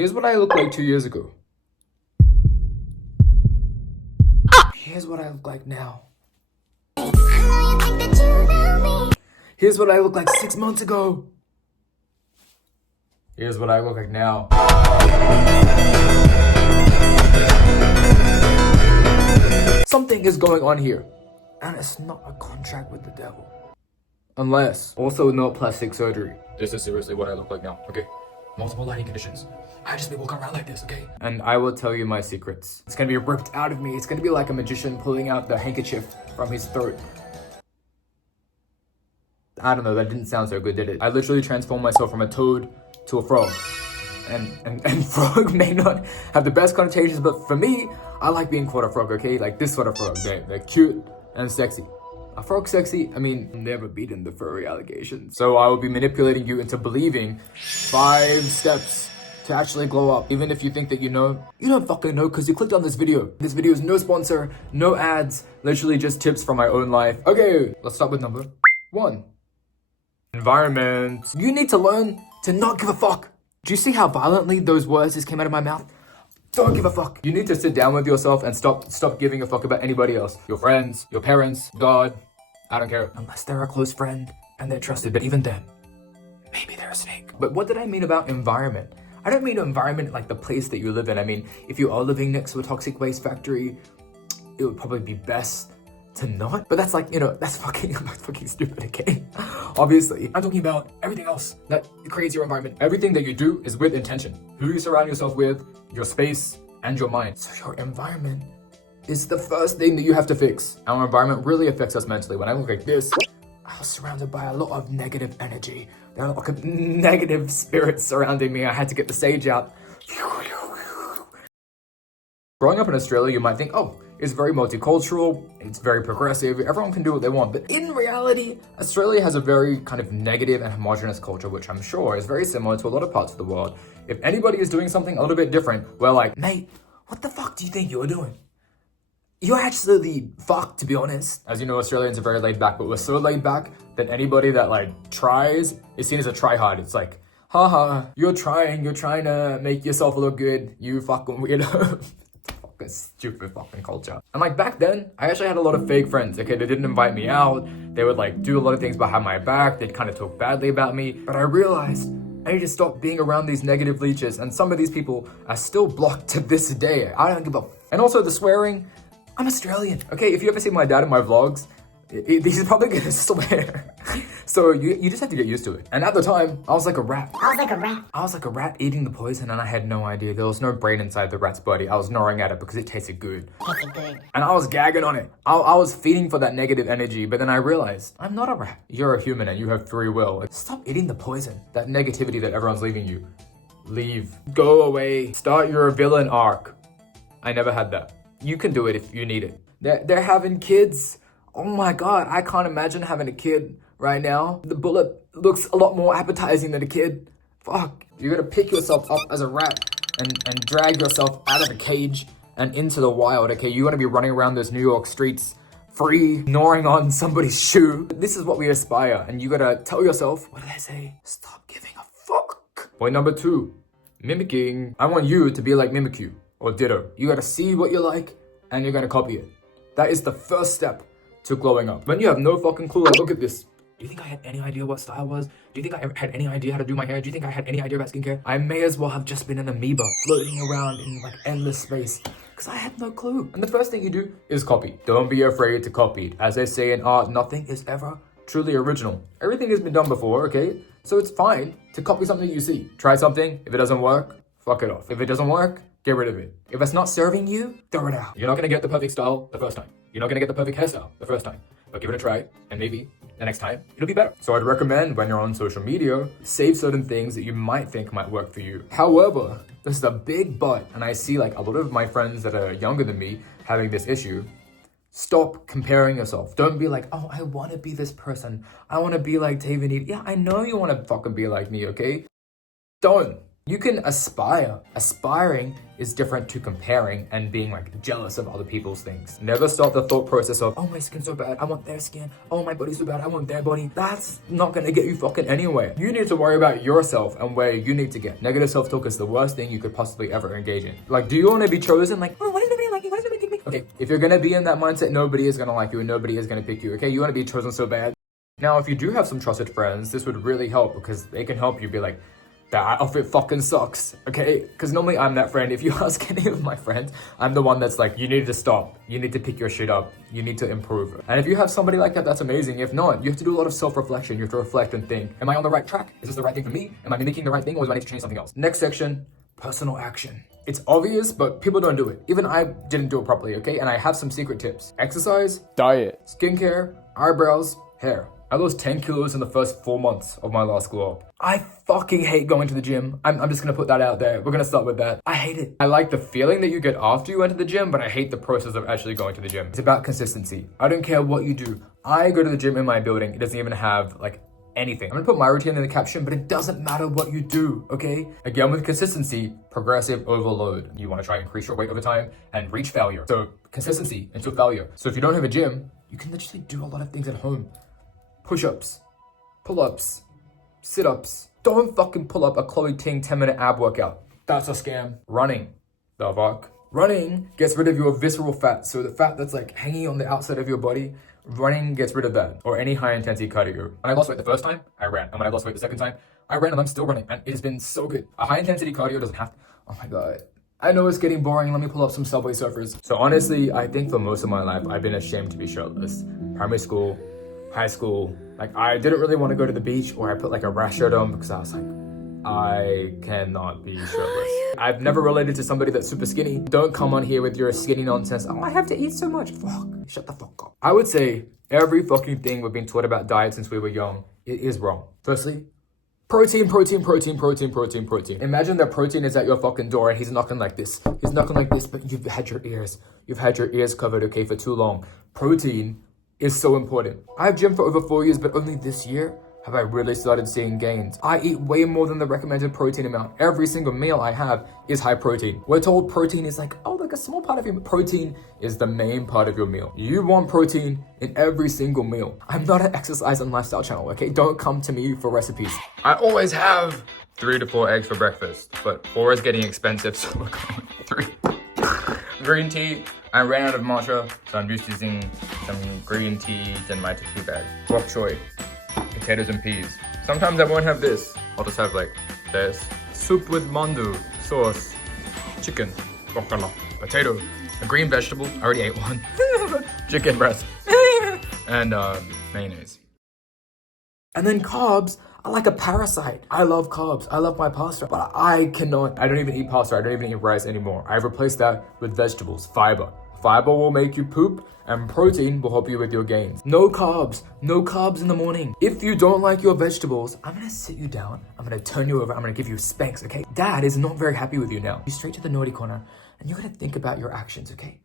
Here's what I looked like 2 years ago. Here's what I look like now. Here's what I look like 6 months ago. Here's what I look like now. Something is going on here. And it's not a contract with the devil. Unless, also not plastic surgery. This is seriously what I look like now, okay? Multiple lighting conditions. I just be walking around like this, okay? And I will tell you my secrets. It's gonna be ripped out of me. It's gonna be like a magician pulling out the handkerchief from his throat. I don't know, that didn't sound so good, did it? I literally transformed myself from a toad to a frog. And frog may not have the best connotations, but for me, I like being called a frog, okay? Like this sort of frog. They're cute and sexy. A frog sexy? I mean, never beaten the furry allegations. So I will be manipulating you into believing 5 steps to actually glow up. Even if you think that you know, you don't fucking know because you clicked on this video. This video is no sponsor, no ads, literally just tips from my own life. Okay, let's start with number 1. Environment. You need to learn to not give a fuck. Do you see how violently those words just came out of my mouth? Don't give a fuck. You need to sit down with yourself and stop giving a fuck about anybody else. Your friends, your parents, God. I don't care. Unless they're a close friend and they're trusted, but even then, maybe they're a snake. But what did I mean about environment? I don't mean environment like the place that you live in. I mean, if you are living next to a toxic waste factory, it would probably be best to not. But that's like, you know, that's fucking stupid, okay? Obviously, I'm talking about everything else that creates your environment. Everything that you do is with intention. Who you surround yourself with, your space, and your mind. So your environment is the first thing that you have to fix. Our environment really affects us mentally. When I look like this, I was surrounded by a lot of negative energy. There are a lot of negative spirits surrounding me. I had to get the sage out. Growing up in Australia, you might think, oh, it's very multicultural, it's very progressive, everyone can do what they want. But in reality, Australia has a very kind of negative and homogenous culture, which I'm sure is very similar to a lot of parts of the world. If anybody is doing something a little bit different, we're like, mate, what the fuck do you think you're doing? You're actually fucked, to be honest. As you know, Australians are very laid back, but we're so laid back that anybody that like tries is seen as a tryhard. It's like, haha, you're trying to make yourself look good, you fucking weirdo. Stupid fucking culture. And like back then, I actually had a lot of fake friends, okay? They didn't invite me out. They would like do a lot of things behind my back. They'd kind of talk badly about me. But I realized I need to stop being around these negative leeches. And some of these people are still blocked to this day. I don't give a And also the swearing, I'm Australian, okay? If you ever see my dad in my vlogs, he's probably gonna swear. So you just have to get used to it. And at the time, I was like a rat. I was like a rat eating the poison and I had no idea. There was no brain inside the rat's body. I was gnawing at it because it tasted good. And I was gagging on it. I was feeding for that negative energy, but then I realized, I'm not a rat. You're a human and you have free will. Stop eating the poison. That negativity that everyone's leaving you. Leave. Go away. Start your villain arc. I never had that. You can do it if you need it. They're having kids. Oh my god, I can't imagine having a kid right now. The bullet looks a lot more appetizing than a kid. Fuck. You gotta pick yourself up as a rat and drag yourself out of the cage and into the wild, okay? You gotta be running around those New York streets free, gnawing on somebody's shoe. This is what we aspire, and you gotta tell yourself, what did I say? Stop giving a fuck. Point number 2, mimicking. I want you to be like Mimic you, or ditto. You gotta see what you like, and you're gonna copy it. That is the first step to glowing up. When you have no fucking clue, like, look at this. Do you think I had any idea what style was? Do you think I had any idea how to do my hair? Do you think I had any idea about skincare? I may as well have just been an amoeba floating around in like endless space because I had no clue. And the first thing you do is copy. Don't be afraid to copy it. As they say in art, nothing is ever truly original. Everything has been done before, okay? So it's fine to copy something you see. Try something. If it doesn't work, fuck it off. If it doesn't work, get rid of it. If it's not serving you, throw it out. You're not gonna get the perfect style the first time. You're not gonna get the perfect hairstyle the first time. But give it a try, and maybe the next time, it'll be better. So I'd recommend when you're on social media, save certain things that you might think might work for you. However, this is a big but, and I see like a lot of my friends that are younger than me having this issue. Stop comparing yourself. Don't be like, oh, I wanna be this person. I wanna be like Taven. Yeah, I know you wanna fucking be like me, okay? Don't. You can aspire. Aspiring is different to comparing and being like jealous of other people's things. Never start the thought process of, oh, my skin's so bad, I want their skin. Oh, my body's so bad, I want their body. That's not gonna get you fucking anywhere. You need to worry about yourself and where you need to get. Negative self-talk is the worst thing you could possibly ever engage in. Like, do you want to be chosen? Like, oh, what is nobody like me? What is nobody pick me? Okay, if you're gonna be in that mindset, nobody is gonna like you and nobody is gonna pick you, okay? You want to be chosen so bad. Now, if you do have some trusted friends, this would really help because they can help you be like, that outfit fucking sucks, okay? Because normally I'm that friend. If you ask any of my friends, I'm the one that's like, you need to stop. You need to pick your shit up. You need to improve. And if you have somebody like that, that's amazing. If not, you have to do a lot of self-reflection. You have to reflect and think, am I on the right track? Is this the right thing for me? Am I mimicking the right thing or do I need to change something else? Next section, personal action. It's obvious, but people don't do it. Even I didn't do it properly, okay? And I have some secret tips. Exercise, diet, skincare, eyebrows, hair. I lost 10 kilos in the first 4 months of my last glow up. I fucking hate going to the gym. I'm just gonna put that out there. We're gonna start with that. I hate it. I like the feeling that you get after you enter the gym, but I hate the process of actually going to the gym. It's about consistency. I don't care what you do. I go to the gym in my building. It doesn't even have like anything. I'm gonna put my routine in the caption, but it doesn't matter what you do, okay? Again, with consistency, progressive overload. You wanna try and increase your weight over time and reach failure. So consistency until failure. So if you don't have a gym, you can literally do a lot of things at home. Push-ups, pull-ups, sit-ups. Don't fucking pull up a Chloe Ting 10-minute ab workout. That's a scam. Running, the fuck. Running gets rid of your visceral fat. So the fat that's like hanging on the outside of your body, running gets rid of that. Or any high intensity cardio. When I lost weight the first time, I ran. And when I lost weight the second time, I ran and I'm still running. And it has been so good. A high intensity cardio doesn't have to, oh my God. I know it's getting boring. Let me pull up some Subway Surfers. So honestly, I think for most of my life, I've been ashamed to be shirtless. Primary school, high school, like I didn't really want to go to the beach or I put like a rash shirt on because I was like, I cannot be shirtless. I've never related to somebody that's super skinny. Don't come on here with your skinny nonsense. Oh, I have to eat so much. Fuck, shut the fuck up. I would say every fucking thing we've been taught about diet since we were young, it is wrong. Firstly, protein. Imagine that protein is at your fucking door and he's knocking like this. He's knocking like this, but you've had your ears covered, okay, for too long. Protein is so important. I've gymmed for over 4 years, but only this year have I really started seeing gains. I eat way more than the recommended protein amount. Every single meal I have is high protein. We're told protein is like, oh, like a small part of your protein is the main part of your meal. You want protein in every single meal. I'm not an exercise and lifestyle channel, okay? Don't come to me for recipes. I always have 3 to 4 eggs for breakfast, but 4 is getting expensive, so we're going with 3. Green tea. I ran out of matcha, so I'm just using some green teas in my tea bag. Bok choy, potatoes and peas. Sometimes I won't have this. I'll just have like this. Soup with mandu, sauce, chicken, bokala, potato, a green vegetable. I already ate one. Chicken breast, and mayonnaise. And then carbs are like a parasite. I love carbs. I love my pasta, but I cannot. I don't even eat pasta. I don't even eat rice anymore. I've replaced that with vegetables, fiber. Fiber will make you poop, and protein will help you with your gains. No carbs in the morning. If you don't like your vegetables, I'm gonna sit you down, I'm gonna turn you over, I'm gonna give you spanks, okay? Dad is not very happy with you now. You straight to the naughty corner, and you're gonna think about your actions, okay?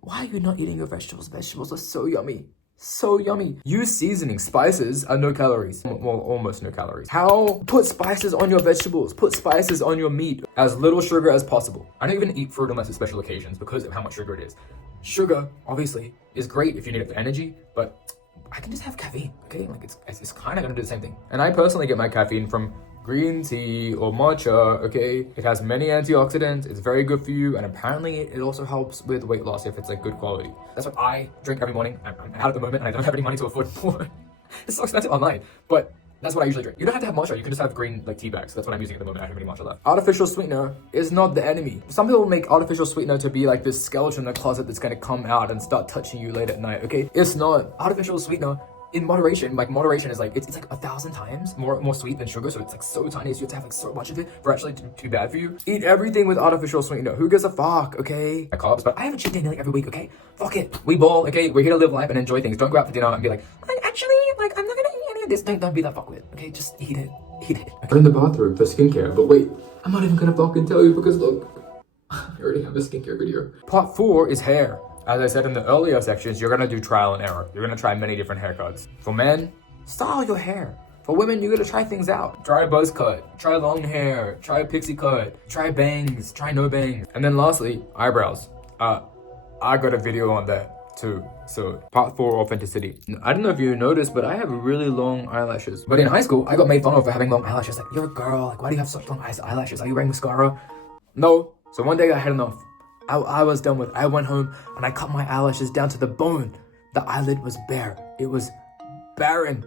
Why are you not eating your vegetables? Vegetables are so yummy. So yummy. Use seasoning. Spices are no calories. Well, almost no calories. How? Put spices on your vegetables. Put spices on your meat. As little sugar as possible. I don't even eat fruit unless it's special occasions because of how much sugar it is. Sugar, obviously, is great if you need it for energy, but I can just have caffeine, okay? Like it's kind of gonna do the same thing. And I personally get my caffeine from green tea or matcha, okay? It has many antioxidants, it's very good for you, and apparently it also helps with weight loss if it's like good quality. That's what I drink every morning. I'm out at the moment and I don't have any money to afford more. It's so expensive online, but that's what I usually drink. You don't have to have matcha, you can just have green like tea bags. That's what I'm using at the moment. I don't have any matcha left. Artificial sweetener is not the enemy. Some people make artificial sweetener to be like this skeleton in the closet that's gonna come out and start touching you late at night, okay? It's not. Artificial sweetener, in moderation, like moderation is like, it's like 1,000 times more sweet than sugar, so it's like so tiny, so you have to have like so much of it for actually too bad for you. Eat everything with artificial sweetener. Who gives a fuck, okay? My carbs, but I have a cheat day nearly every week, okay? Fuck it. We ball, okay? We're here to live life and enjoy things. Don't go out for dinner and be like, actually, like, I'm not gonna eat any of this. Don't be that fuckwit, okay? Just eat it. Eat it. I'm in the bathroom for skincare, but wait, I'm not even gonna fucking tell you because look, I already have a skincare video. Part 4 is hair. As I said in the earlier sections, you're gonna do trial and error. You're gonna try many different haircuts. For men, style your hair. For women, you gotta try things out. Try a buzz cut, try long hair, try a pixie cut, try bangs, try no bangs. And then lastly, eyebrows. I got a video on that too. So part 4, authenticity. I don't know if you noticed, but I have really long eyelashes. But in high school, I got made fun of for having long eyelashes. Like, you're a girl, like why do you have such long eyelashes? Are you wearing mascara? No. So one day I had enough. I was done with it. I went home and I cut my eyelashes down to the bone. The eyelid was bare. It was barren.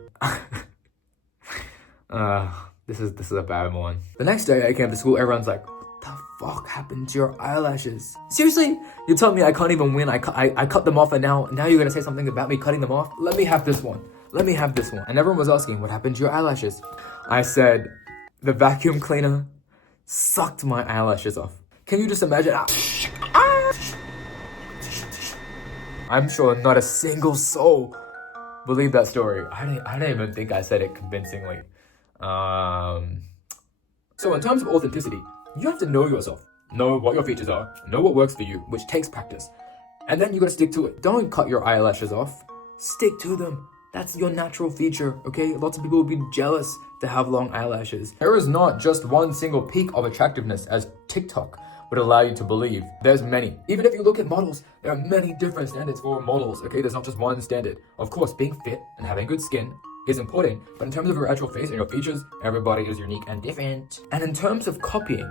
This is a bad one. The next day I came to school, everyone's like, what the fuck happened to your eyelashes? Seriously? You tell me I can't even win. I cut them off and now you're gonna say something about me cutting them off? Let me have this one. Let me have this one. And everyone was asking, what happened to your eyelashes? I said, the vacuum cleaner sucked my eyelashes off. Can you just imagine? I'm sure not a single soul believed that story. I don't even think I said it convincingly. So in terms of authenticity, you have to know yourself, know what your features are, know what works for you, which takes practice. And then you gotta stick to it. Don't cut your eyelashes off. Stick to them. That's your natural feature, okay? Lots of people will be jealous to have long eyelashes. There is not just one single peak of attractiveness as TikTok would allow you to believe. There's many. Even if you look at models, there are many different standards for models, okay? There's not just one standard. Of course, being fit and having good skin is important, but in terms of your actual face and your features, everybody is unique and different. And in terms of copying,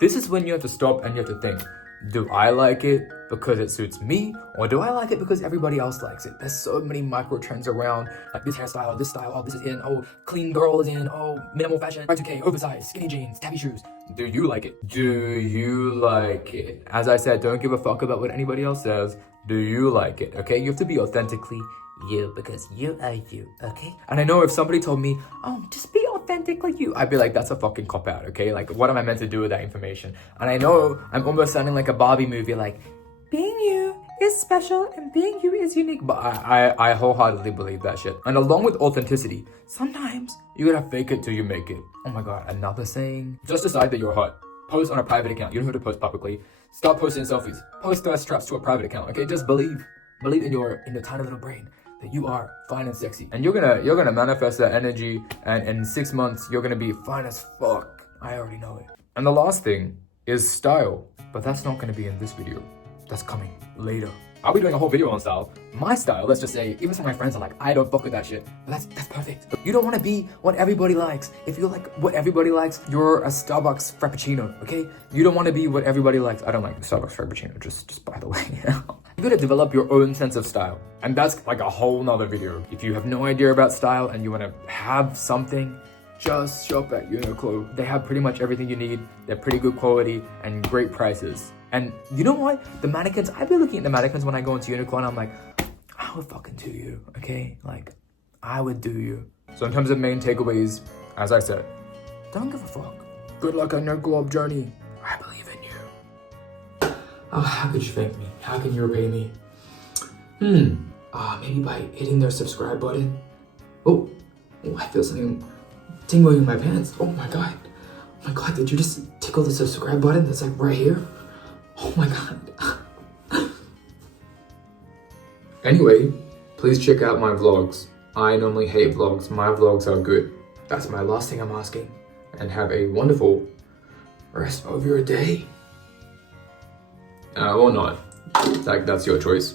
this is when you have to stop and you have to think, do I like it because it suits me, or do I like it because everybody else likes it? There's so many micro trends around, like this hairstyle, this style, oh, this is in, oh, clean girl is in, oh, minimal fashion, Y2K, oversized, skinny jeans, tabby shoes. Do you like it? Do you like it? As I said, don't give a fuck about what anybody else says. Do you like it? Okay, you have to be authentically you because you are you, okay? And I know if somebody told me, oh, just be authentically you, I'd be like, that's a fucking cop-out, okay? Like, what am I meant to do with that information? And I know I'm almost sounding like a Barbie movie, like, being you is special and being you is unique. But I wholeheartedly believe that shit. And along with authenticity, sometimes you gotta fake it till you make it. Oh my god, another saying. Just decide that you're hot. Post on a private account. You don't have to post publicly. Stop posting selfies. Post thirst traps to a private account, okay? Just believe in your tiny little brain that you are fine and sexy. And you're gonna manifest that energy, and in 6 months, you're gonna be fine as fuck. I already know it. And the last thing is style. But that's not gonna be in this video. That's coming later. I'll be doing a whole video on style. My style, let's just say, even some of my friends are like, I don't fuck with that shit. But that's perfect. You don't want to be what everybody likes. If you like what everybody likes, you're a Starbucks Frappuccino, okay? You don't want to be what everybody likes. I don't like the Starbucks Frappuccino, just by the way. You gotta develop your own sense of style. And that's like a whole nother video. If you have no idea about style and you want to have something, just shop at Uniqlo. They have pretty much everything you need. They're pretty good quality and great prices. And you know what? The mannequins, I've been looking at the mannequins when I go into Uniqlo and I'm like, I would fucking do you, okay? Like, I would do you. So in terms of main takeaways, as I said, don't give a fuck. Good luck on your globe journey. I believe in you. Oh, how could you thank me? How can you repay me? Maybe by hitting their subscribe button. Oh, I feel something tingling in my pants. Oh my god. Oh my god, did you just tickle the subscribe button that's like right here? Oh my god. Anyway, please check out my vlogs. I normally hate vlogs. My vlogs are good. That's my last thing I'm asking. And have a wonderful rest of your day. Or not. That's your choice.